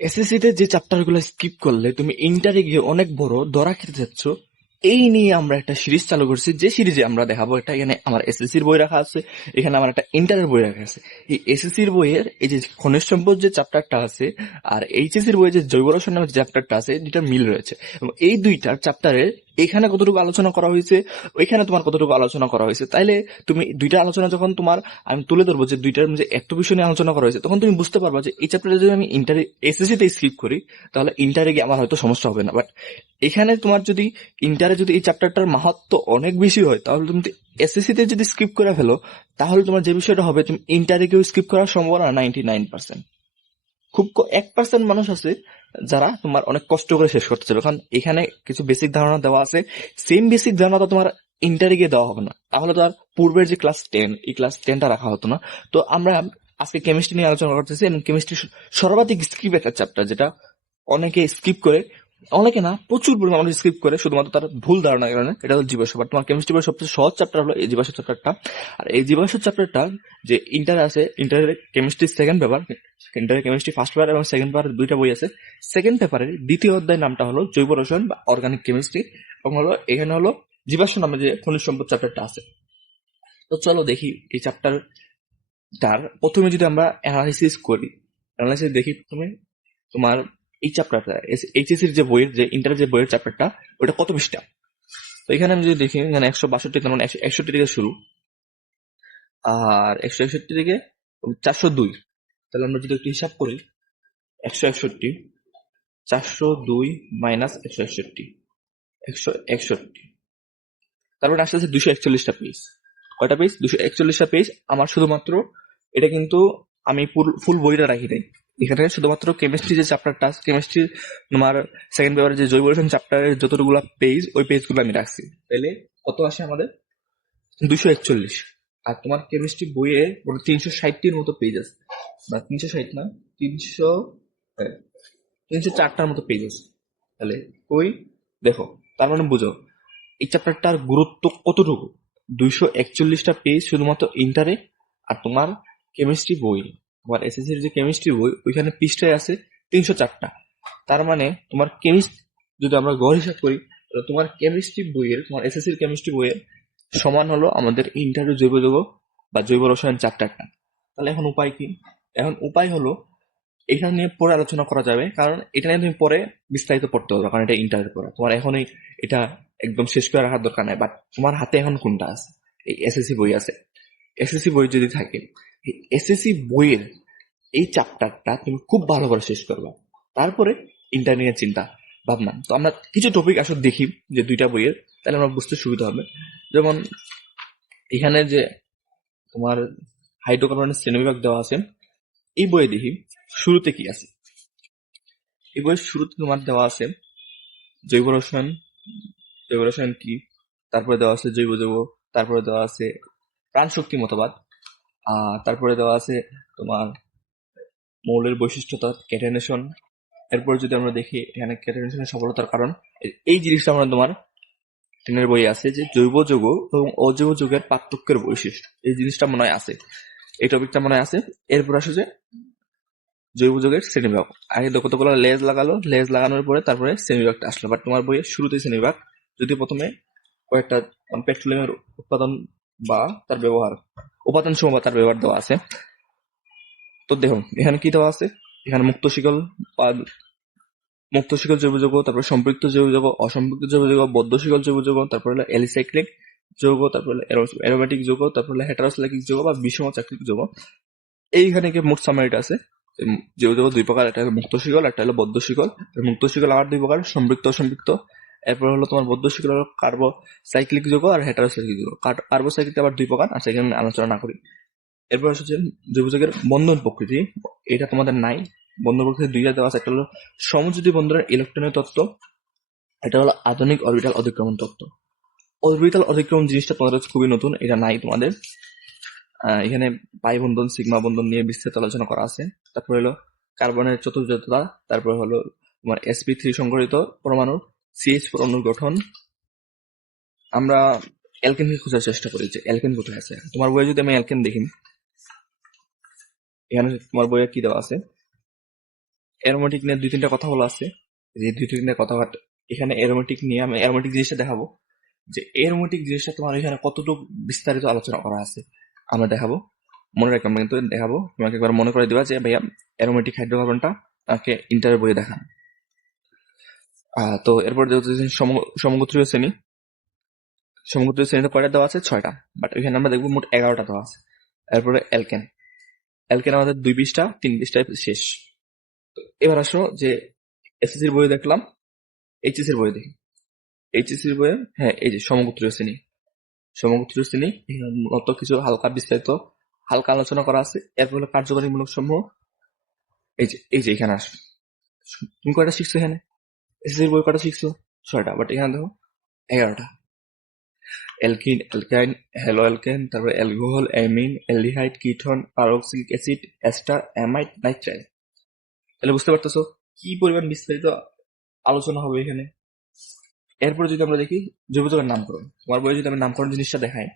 SSC তে যে chapter গুলো স্কিপ করলে তুমি ইন্টারে গিয়ে অনেক বড় ধরা খেতে যাচ্ছ, এই নিয়ে আমরা একটা সিরিজ চালু করছি। যে সিরিজে আমরা দেখাবো, এটা এখানে আমার এসএসসির বই রাখা আছে, এখানে আমার একটা ইন্টারের বই রাখা আছে। এই এসএসসির বইয়ের এই যে খনিজ সম্পদ যে চ্যাপ্টারটা আছে, আর এইচএসসির বইয়ে যে জৈব রসায়ন নামের চ্যাপ্টারটা আছে, দুইটা মিল রয়েছে। এবং এই দুইটার চ্যাপ্টারের এখানে কতটুকু আলোচনা করা হয়েছে, ওইখানে তোমার কতটুকু আলোচনা করা হয়েছে। তাইলে তুমি দুইটা আলোচনা যখন তোমার আমি তুলে ধরবো যে দুইটার মধ্যে একটা বিষয় নিয়ে আলোচনা করা হয়েছে, তখন তুমি বুঝতে পারবা যে এই চ্যাপ্টারে যদি আমি ইন্টারে এসএসসি তে স্কিপ করি, তাহলে ইন্টারে গিয়ে আমার হয়তো সমস্যা হবে না। বাট এখানে তোমার যদি ইন্টারে যদি এই চ্যাপ্টারটার মাহাত্ম অনেক বেশি হয়, তাহলে তুমি এসএসসি তে যদি স্কিপ করে ফেলো, তাহলে তোমার যে বিষয়টা হবে, তুমি ইন্টারে কেউ স্কিপ করার সম্ভাবনা 99%। খুব 1% মানুষ আছে যারা তোমার অনেক কষ্ট করে শেষ করতে চাবে, কারণ এখানে কিছু বেসিক ধারণা দেওয়া আছে। সেম বেসিক ধারণা তো তোমার ইন্টারে গিয়ে দেওয়া হবে না, তাহলে তো আর পূর্বের যে ক্লাস 10, এই ক্লাস 10টা রাখা হতো না। তো আমরা আজকে কেমিস্ট্রি নিয়ে আলোচনা করতেছি, এবং কেমিস্ট্রি সর্বাধিক স্কিপ একটা চ্যাপ্টার, যেটা অনেকে স্কিপ করে, অনেকে না প্রচুর পরিমাণ মানুষ স্কিপ করে শুধুমাত্র তার ভুল ধারণার কারণে। এটা হলো জীবাশ্ম। বাট তোমার কেমিস্ট্রি বইয়ের সবচেয়ে সহজ চ্যাপ্টার হলো এই জীবাশ্ম চ্যাপ্টারটা। আর এই জীবাশ্ম চ্যাপ্টারটা যে ইন্টার আছে, ইন্টারের কেমিস্ট্রি সেকেন্ড পেপার, ইন্টারের কেমিস্ট্রি ফার্স্ট পেপার এবং সেকেন্ড পেপার দুইটা বই আছে। সেকেন্ড পেপারের দ্বিতীয় অধ্যায়ের নামটা হলো জৈব রসায়ন বা অর্গানিক কেমিস্ট্রি, এবং হলো এখানে হলো জীবাশ্ম নামে যে খনিজ সম্পদ চ্যাপ্টারটা আছে। তো চলো দেখি এই চ্যাপ্টারটার প্রথমে যদি আমরা অ্যানালিসিস করি, অ্যানালিসিস দেখি প্রথমে তোমার এই চ্যাপ্টারটা এইচএসসির যে বইয়ের, যে ইন্টারের যে বইয়ের চ্যাপ্টারটা, ওটা কত পৃষ্ঠা। তো এখানে আমি যদি দেখি, এখানে 162, মানে 161 থেকে শুরু, আর 161 থেকে 402। তাহলে আমরা যদি একটু হিসাব করি, 161, 402 মাইনাস 161, 161, তারপরে আসতে আছে 241টা পেজ। কয়টা পেজ? 241টা পেজ। আমার শুধুমাত্র এটা কিন্তু আমি ফুল বইটা রাখি নাই, এখানে শুধুমাত্র কেমিস্ট্রি যে চ্যাপ্টারটা আছে, কেমিস্ট্রি তোমার সেকেন্ড পেপারের যে জৈব রসায়ন চ্যাপ্টারের যতটুকুলা পেজ, ওই পেজগুলো আমি রাখছি। তাহলে কত আসে আমাদের? 241। আর তোমার কেমিস্ট্রি বইয়ে 360টির মতো পেজ আছে, না 360 না, 300, 304টার মতো পেজ আছে। তাহলে ওই দেখো, তার মানে বুঝো এই চ্যাপ্টারটার গুরুত্ব কতটুকু। 241টা পেজ শুধুমাত্র ইন্টারে। আর তোমার কেমিস্ট্রি বই, তোমার এসএসসির যে কেমিস্ট্রি বই, ওইখানে পৃষ্ঠায় আছে 304টা। তার মানে তোমার কেমিস্ট্রি, যদি আমরা গড় হিসাব করি, তাহলে তোমার কেমিস্ট্রি বইয়ের, তোমার এসএসসির কেমিস্ট্রি বইয়ের সমান হলো আমাদের ইন্টারের জৈব যৌগ বা জৈব রসায়ন চ্যাপ্টারটা। তাহলে এখন উপায় কি? এখন উপায় হলো, এটা নিয়ে পরে আলোচনা করা যাবে, কারণ এটা নিয়ে তুমি পরে বিস্তারিত পড়তে হবে, কারণ এটা ইন্টারের পড়া। তোমার এখনই এটা একদম শেষ করে রাখার দরকার নাই। বাট তোমার হাতে এখন কোনটা আছে? এই এসএসসি বই আছে। এসএসসি বই যদি থাকে, এই এসএসসি বইয়ের এই চ্যাপ্টারটা তুমি খুব ভালো করে শেষ করবে, তারপরে ইন্টার নিয়ে চিন্তা ভাবনা। তো আমরা কিছু টপিক আসলে দেখি যে দুইটা বইয়ের, তাহলে আমরা বুঝতে সুবিধা হবে। যেমন এখানে যে তোমার হাইড্রোকার্বনের শ্রেণীবিভাগ দেওয়া আছে, এই বইয়ে দেখি শুরুতে কি আছে। এই বইয়ের শুরুতে তোমার দেওয়া আছে জৈব রসায়ন, জৈব রসায়ন কি, তারপরে দেওয়া আছে জৈব যৌগ, তারপরে দেওয়া আছে প্রাণ শক্তি মতবাদ, আর তারপরে দেওয়া আছে তোমার মৌলের বৈশিষ্ট্যতা, ক্যাটাইনেশন। এরপর যদি আমরা দেখি এখানে ক্যাটাইনেশনের সফলতার কারণ, এই জিনিসটা আমরা তোমার টেনের বই আছে, যে জৈব যৌগ এবং অজৈব যৌগের পার্থক্যের বৈশিষ্ট্য, এই জিনিসটা মনে হয় আছে, এই টপিকটা মনে হয় আছে। এরপর আসে যে জৈব যৌগের শ্রেণীবিভাগ। আগে কতগুলো লেজ লাগালো, লেজ লাগানোর পরে তারপরে শ্রেণীবিভাগটা আসলো। বাট তোমার বইয়ের শুরুতেই শ্রেণীবিভাগ, যদি প্রথমে কয়েকটা পেট্রোলিয়ামের উৎপাদন বা তার ব্যবহার, উপাদান সমূহ বা তার ব্যবহার দেওয়া আছে। তো দেখো এখানে কি দেওয়া আছে, এখানে মুক্ত শিকল বা মুক্ত শিকল জৈব যৌগ, তারপরে সম্পৃক্ত জৈব যৌগ, অসম্পৃক্ত জৈব যৌগ, বদ্ধ শিকল জৈব যৌগ, তারপর হলো অ্যালিসাইক্লিক যৌগ, তারপর হলো অ্যারোমেটিক যৌগ, তারপর হলো হেটারোসাইক্লিক যৌগ বা বিষম চাক্রিক যৌগ। এইখানে কি মোট সামারিটা আছে। জৈব যৌগ দুই প্রকার, একটা হলো মুক্ত শিকল, একটা হলো বদ্ধ শিকল। মুক্ত শিকল আবার দুই প্রকার, সম্পৃক্ত অসম্পৃক্ত। এরপর হলো তোমার বদ্ধ শিকল হলো কার্বোসাইক্লিক যৌগ আর হেটারোসাইক্লিক যৌগ। কার্বোসাইক্লিক আবার দুই প্রকার আছে, এখানে আলোচনা না করি। এরপর হচ্ছে জৈব যৌগের বন্ধন প্রকৃতি, এটা তোমাদের নাই। বন্ধন প্রকৃতি দুইটা দেওয়া আছে, একটা হলো সমযোজী বন্ধনের ইলেকট্রনীয় তত্ত্ব, এটা হলো আধুনিক অরবিটাল অধিক্রমণ তত্ত্ব। অরবিটাল অধিক্রমণ জিনিসটা তোমাদের কাছে খুবই নতুন, এটা নাই তোমাদের। এখানে পাই বন্ধন, সিগমা বন্ধন নিয়ে বিস্তারিত আলোচনা করা আছে। তারপরে হলো কার্বনের চতুর্যতা, তারপরে হলো তোমার sp3 সংগঠিত পরমাণু, CH4 অণুর গঠন। আমরা অ্যালকেনকে খোঁজার চেষ্টা করি যে অ্যালকেন কোথায় আছে। তোমার বইয়ে যদি আমি অ্যালকেন দেখি, এখানে তোমার বইয়ে কি দেওয়া আছে, অ্যারোমেটিক নিয়ে 2-3টা কথা বলা আছে, যে 2-3টা কথা এখানে অ্যারোমেটিক নিয়ে আমি অ্যারোমেটিক জিনিসটা দেখাবো, যে অ্যারোমেটিক জিনিসটা তোমার এখানে কতটুকু বিস্তারিত আলোচনা করা আছে আমরা দেখাবো। মনে রাখলাম কিন্তু দেখাবো, তোমাকে একবার মনে করে দিবা যে ভাইয়া অ্যারোমেটিক হাইড্রোকার্বনটা তাকে ইন্টারের বইয়ে দেখান। তো এরপর যেহেতু সমগোত্রীয় শ্রেণী, সমগোত্রীয় শ্রেণীতে কয়টা দেওয়া আছে? 6টা, বাট ওইখানে আমরা দেখবো মোট 11টা দেওয়া আছে। এরপরে অ্যালকেন, অ্যালকেন আমাদের 2 পৃষ্ঠা 3 পৃষ্ঠায় শেষ। তো এবার আসো যে এসএসসির বইয়ে দেখলাম, এইচএসসির বইয়ে দেখি। এইচএসসির বইয়ে হ্যাঁ এই যে সমগোত্রীয় শ্রেণী, সমগোত্রীয় শ্রেণী এখানে মূলত কিছু হালকা বিস্তারিত হালকা আলোচনা করা আছে। এরপর হলো কার্যকরীমূলক সমূহ, এই যে এখানে আসো। তুমি কয়টা শিখছো এখানে? এসএসসির বই কয়টা শিখছো? 6টা, বাট এখানে দেখো 11টা। অ্যালকিন, অ্যালকাইন, হ্যালো অ্যালকেন, তারপরে alcohol, amine, aldehyde, ketone, carboxylic acid, ester, amide, nitrile. তাহলে বুঝতে পারতেছো কি পরিমাণ বিস্তারিত আলোচনা হবে এখানে। এরপরে যদি আমরা দেখি জৈব যৌগের নামকরণ, তোমার বইয়ে যদি আমি নামকরণ জিনিসটা দেখাই,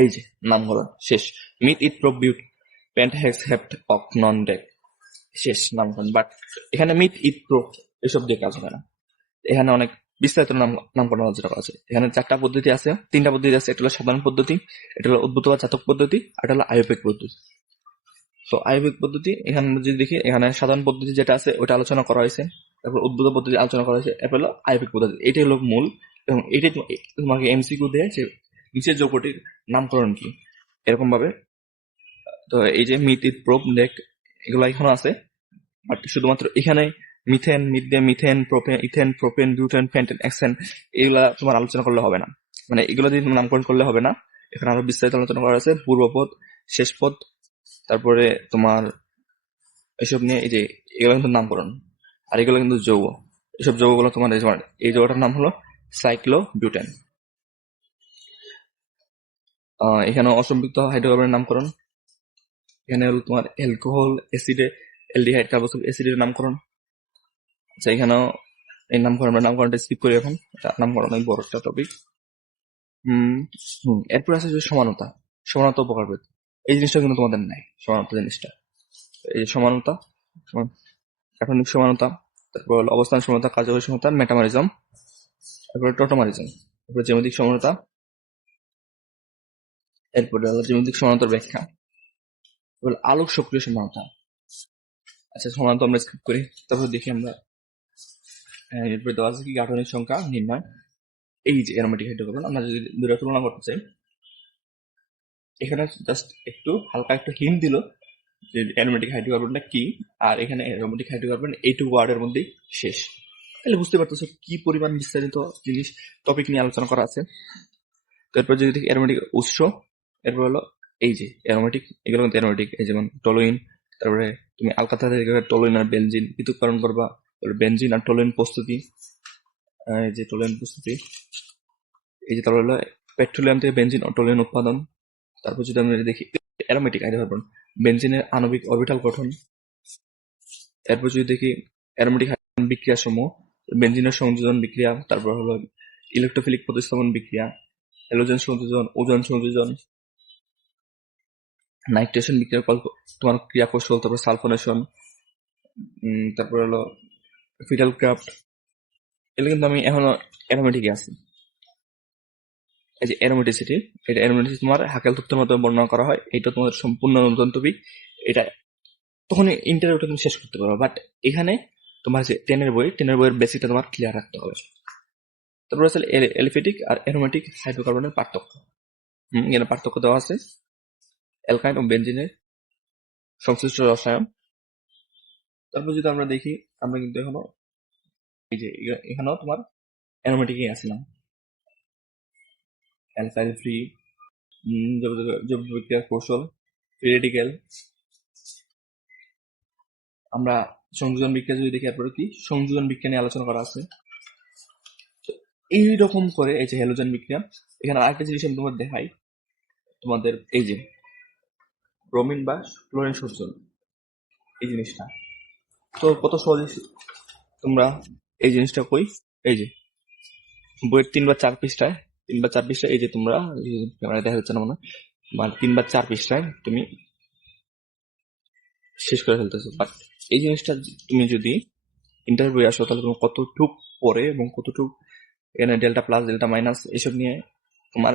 এই যে নামকরণ শেষ। মিথ, ইথ, প্রোপ, বিউট, পেন্ট, হেক্স, হেপ্ট, অক, নন, ডেক, শেষ নামকরণ। বাট এখানে মিথ, ইথ, প্রোপ এসব দিয়ে কাজ হবে না, এখানে অনেক বিস্তারিত নামকরণ আলোচনা করা আছে। এখানে 4টা পদ্ধতি আছে, 3টা পদ্ধতি আছে। এটা হলো সাধারণ পদ্ধতি, এটা হলো উদ্ভূত বা জাতক পদ্ধতি, আর এটা হলো আইউপিক পদ্ধতি। তো আইউপিক পদ্ধতি এখানে যদি দেখি, এখানে সাধারণ পদ্ধতি যেটা আছে ওটা আলোচনা করা হয়েছে, তারপর উদ্ভূত পদ্ধতি আলোচনা করা হয়েছে, এরপর হলো আইউপিক পদ্ধতি। এটাই হলো মূল, এবং এটাই তোমাকে এমসিকিউ দেয় যে নিচের যৌগটির নামকরণ কি, এরকম ভাবে। তো এই যে মিথ, ইথ, প্রোপ, ডেক এগুলো এখনো আছে, বাট শুধুমাত্র এখানে methane, methane, propane, ethane, propane, butane, pentane, hexane এগুলা তোমার আলোচনা করলে হবে না, মানে এগুলো দিয়ে নামকরণ করলে হবে না। এখানে আরো বিস্তারিত আলোচনা করা আছে, পূর্বপদ, শেষ পদ, তারপরে তোমার এসব নিয়ে। এই যে এগুলো কিন্তু নামকরণ, আর এগুলো কিন্তু যৌগ। এসব যৌগগুলো তোমার এই যৌগটার নাম হলো সাইক্লোবিউটেন। এখানে অসম্পৃক্ত হাইড্রোকার্বনের নামকরণ, এখানে হলো তোমার অ্যালকোহল, অ্যাসিডে, অ্যালডিহাইড, কার্বক্সিলিক অ্যাসিডের নামকরণ। আচ্ছা, এখানেও এই নামকরণটা স্কিপ করি এখন, নামকরণ অনেক বড় একটা টপিক। এরপর আছে যে সমানতা, সমানতা উপকারভেদ। এই জিনিসটা কিন্তু তোমাদের নাই, সমানতা জিনিসটা। এই যে সমানতা, গাঠনিক সমানতা, তারপর হলো অবস্থান সমানতা, কার্যকরী সমানতা, মেটামারিজম, তারপরে টোটোমারিজম, তারপরে জ্যামিতিক সমানতা, এরপরে হলো জ্যামিতিক সমানতার ব্যাখ্যা, এবার আলোক সক্রিয় সমানতা। আচ্ছা, সমানতা আমরা স্কিপ করি, তারপর দেখি আমরা এরপরে দেওয়া আছে কি গাঠনিক সংখ্যা নির্ণয়। এই যে অ্যারোমেটিক হাইড্রোকার্বন, আমরা যদি দুটো তুলনা করতে চাই, এখানে জাস্ট একটু হালকা একটু হিন্ট দিল যে অ্যারোমেটিক হাইড্রোকার্বনটা কি, আর এখানে অ্যারোমেটিক হাইড্রোকার্বন এইটুকু ওয়ার্ডের মধ্যেই শেষ। তাহলে বুঝতে পারতেছো কি পরিমাণ বিস্তারিত জিনিস টপিক নিয়ে আলোচনা করা আছে। তারপর যদি দেখি অ্যারোমেটিক উৎস, এরপর হলো এই যে অ্যারোমেটিক, এগুলো কিন্তু অ্যারোমেটিক, এই যেমন টলুইন, তারপরে তুমি আলকাথা থেকে টলুইন আর বেনজিন পৃথককরণ করবা, বেনজিন আর টলুইন প্রস্তুতি, এই যে টলুইন প্রস্তুতি, এই যে তারপর হলো পেট্রোলিয়াম থেকে বেনজিন ও টলুইন উৎপাদন। তারপর যদি আমরা দেখি অ্যারোমেটিক হাইড্রোকার্বন, বেনজিনের আণবিক অরবিটাল গঠন। এরপর যদি দেখি অ্যারোমেটিক হাইড্রোকার্বন বিক্রিয়া সমূহ, বেনজিনের সংযোজন বিক্রিয়া, তারপর হলো ইলেকট্রোফিলিক প্রতিস্থাপন বিক্রিয়া, হ্যালোজেন সংযোজন, ওজোন সংযোজন, নাইট্রেশন বিক্রিয়ার তোমার ক্রিয়া কৌশল, তারপর সালফোনেশন, তারপর হলো ফিটাল ক্রাফট। এগুলো কিন্তু আমি এখনো অ্যারোমেটিকে আছি। এই যে অ্যারোমেটিসিটি, এটা অ্যারোমেটিসিটি তোমার হাকেল তত্ত্বের মাধ্যমে বর্ণনা করা হয়। এটা তোমাদের সম্পূর্ণ নতুন টপিক, এটা তখন ইন্টারভিউটা তুমি শেষ করতে পারো, বাট এখানে তোমার যে 10 এর বইয়ের বেসিকটা তোমার ক্লিয়ার রাখতে হবে। তারপর আছে এলিফেটিক আর অ্যারোমেটিক হাইড্রোকার্বনের পার্থক্য। এখানে পার্থক্য দেওয়া আছে, অ্যালকাইন ও বেনজিনের সংশ্লিষ্ট রসায়ন। তারপর যদি আমরা দেখি, আমরা কিন্তু এখনো এই যে এখানেও তোমার অ্যারোমেটিকই আসলাম, অ্যালকাইল ফ্রি, জৈব বিক্রিয়ার কৌশল, ফ্রি রেডিক্যাল। আমরা সংযোজন বিক্রিয়া যদি দেখি, এরপরে কি সংযোজন বিক্রিয়া নিয়ে আলোচনা করা আছে। এইরকম করে এই যে হ্যালোজেন বিক্রিয়া। এখানে আরেকটা জিনিস আমি তোমাদের দেখাই, তোমাদের এই যে ব্রোমিন বা ক্লোরিন সংযোজন, এই জিনিসটা তো কত সহজে তোমরা এই জিনিসটা কই, এই যে বইয়ের 3 বা 4 পৃষ্ঠায়, এই যে তোমরা ক্যামেরা দেখা যাচ্ছে না মনে হয়, বা 3 বা 4 পৃষ্ঠায় তুমি শেষ করে ফেলতেছো, বাট এই জিনিসটা তুমি যদি ইন্টারভিউ আসো তাহলে তুমি কতটুক পরে এবং কতটুক এখানে ডেল্টা প্লাস ডেল্টা মাইনাস এসব নিয়ে তোমার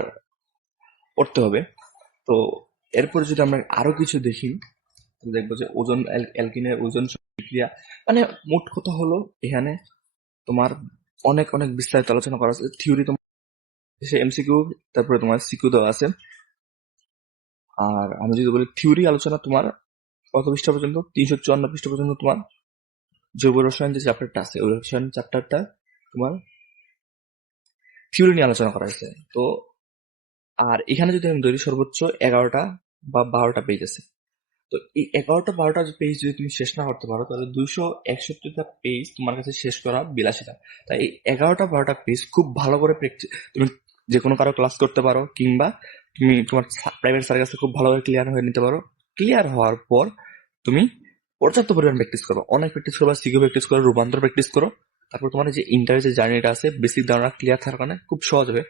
পড়তে হবে। তো এরপরে যদি আমরা আরো কিছু দেখি, তাহলে দেখবো যে ওজন অ্যালকিনের ওজন বিক্রিয়া, মানে মোট কথা হলো এখানে তোমার অনেক অনেক বিস্তারিত আলোচনা করা আছে। থিওরি তোমার এমসিকিউ, তারপরে তোমার সিকিউ দেওয়া আছে। আর আমি যদি বলি থিওরি আলোচনা তোমার কত পৃষ্ঠা পর্যন্ত, 354 পৃষ্ঠা পর্যন্ত তোমার জৈব রসায়ন যে চ্যাপ্টারটা আছে ওই রসায়ন চ্যাপ্টারটা তোমার থিওরি নিয়ে আলোচনা করা হয়েছে। তো আর এখানে যদি আমি ধরি সর্বোচ্চ 11টা বা 12টা পেজ আছে। তো এই 11টা 12টা পেজ যদি তুমি শেষ না করতে পারো তাহলে 261টা পেজ তোমার কাছে শেষ করা বিলাসিতা। তাই এই 11টা 12টা পেজ খুব ভালো করে প্র্যাকটিস তুমি যে কোনো কারো ক্লাস করতে পারো, কিংবা তুমি তোমার প্রাইভেট স্যারের কাছে খুব ভালোভাবে ক্লিয়ার হয়ে নিতে পারো। ক্লিয়ার হওয়ার পর তুমি পর্যাপ্ত পরিমাণ প্র্যাকটিস করো, অনেক প্র্যাকটিস করো, সিকিউ প্র্যাকটিস করো, রূপান্তর প্র্যাকটিস করো। তারপর তোমার যে ইন্টারের যে জার্নিটা আছে বেসিক ধারণা ক্লিয়ার থাকার কারণে খুব সহজ হবে।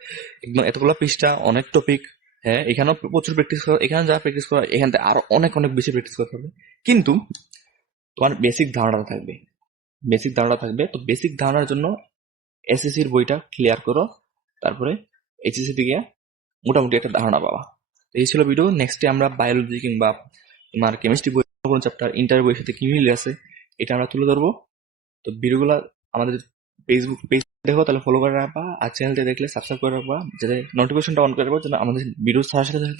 একদম এতগুলো পৃষ্ঠা, অনেক টপিক, হ্যাঁ এখানেও প্রচুর প্র্যাকটিস করো, এখানে যা প্র্যাকটিস করো এখান থেকে আরো অনেক অনেক বেশি প্র্যাকটিস করতে হবে। কিন্তু তোমার বেসিক ধারণাটা থাকবে, বেসিক ধারণা থাকবে। তো বেসিক ধারণার জন্য এসএসসির বইটা ক্লিয়ার করো, তারপরে এইচএসসি থেকে মোটামুটি একটা ধারণা পাবা। তো এই ছিল ভিডিও। নেক্সটে আমরা বায়োলজি কিংবা তোমার কেমিস্ট্রি বই কোন চ্যাপ্টার ইন্টার বইয়ের সাথে কি মিলে আছে এটা আমরা তুলে ধরবো। তো ভিডিওগুলো আমাদের ফেসবুক পেজ দেখো তাহলে ফলো করে রাখবা, আর চ্যানেলটা দেখলে সাবস্ক্রাইব করে রাখবা, যাতে নোটিফিকেশনটা অন করে রাখবা, যেন আমাদের ভিডিও ছাড়ার সাথে সাথে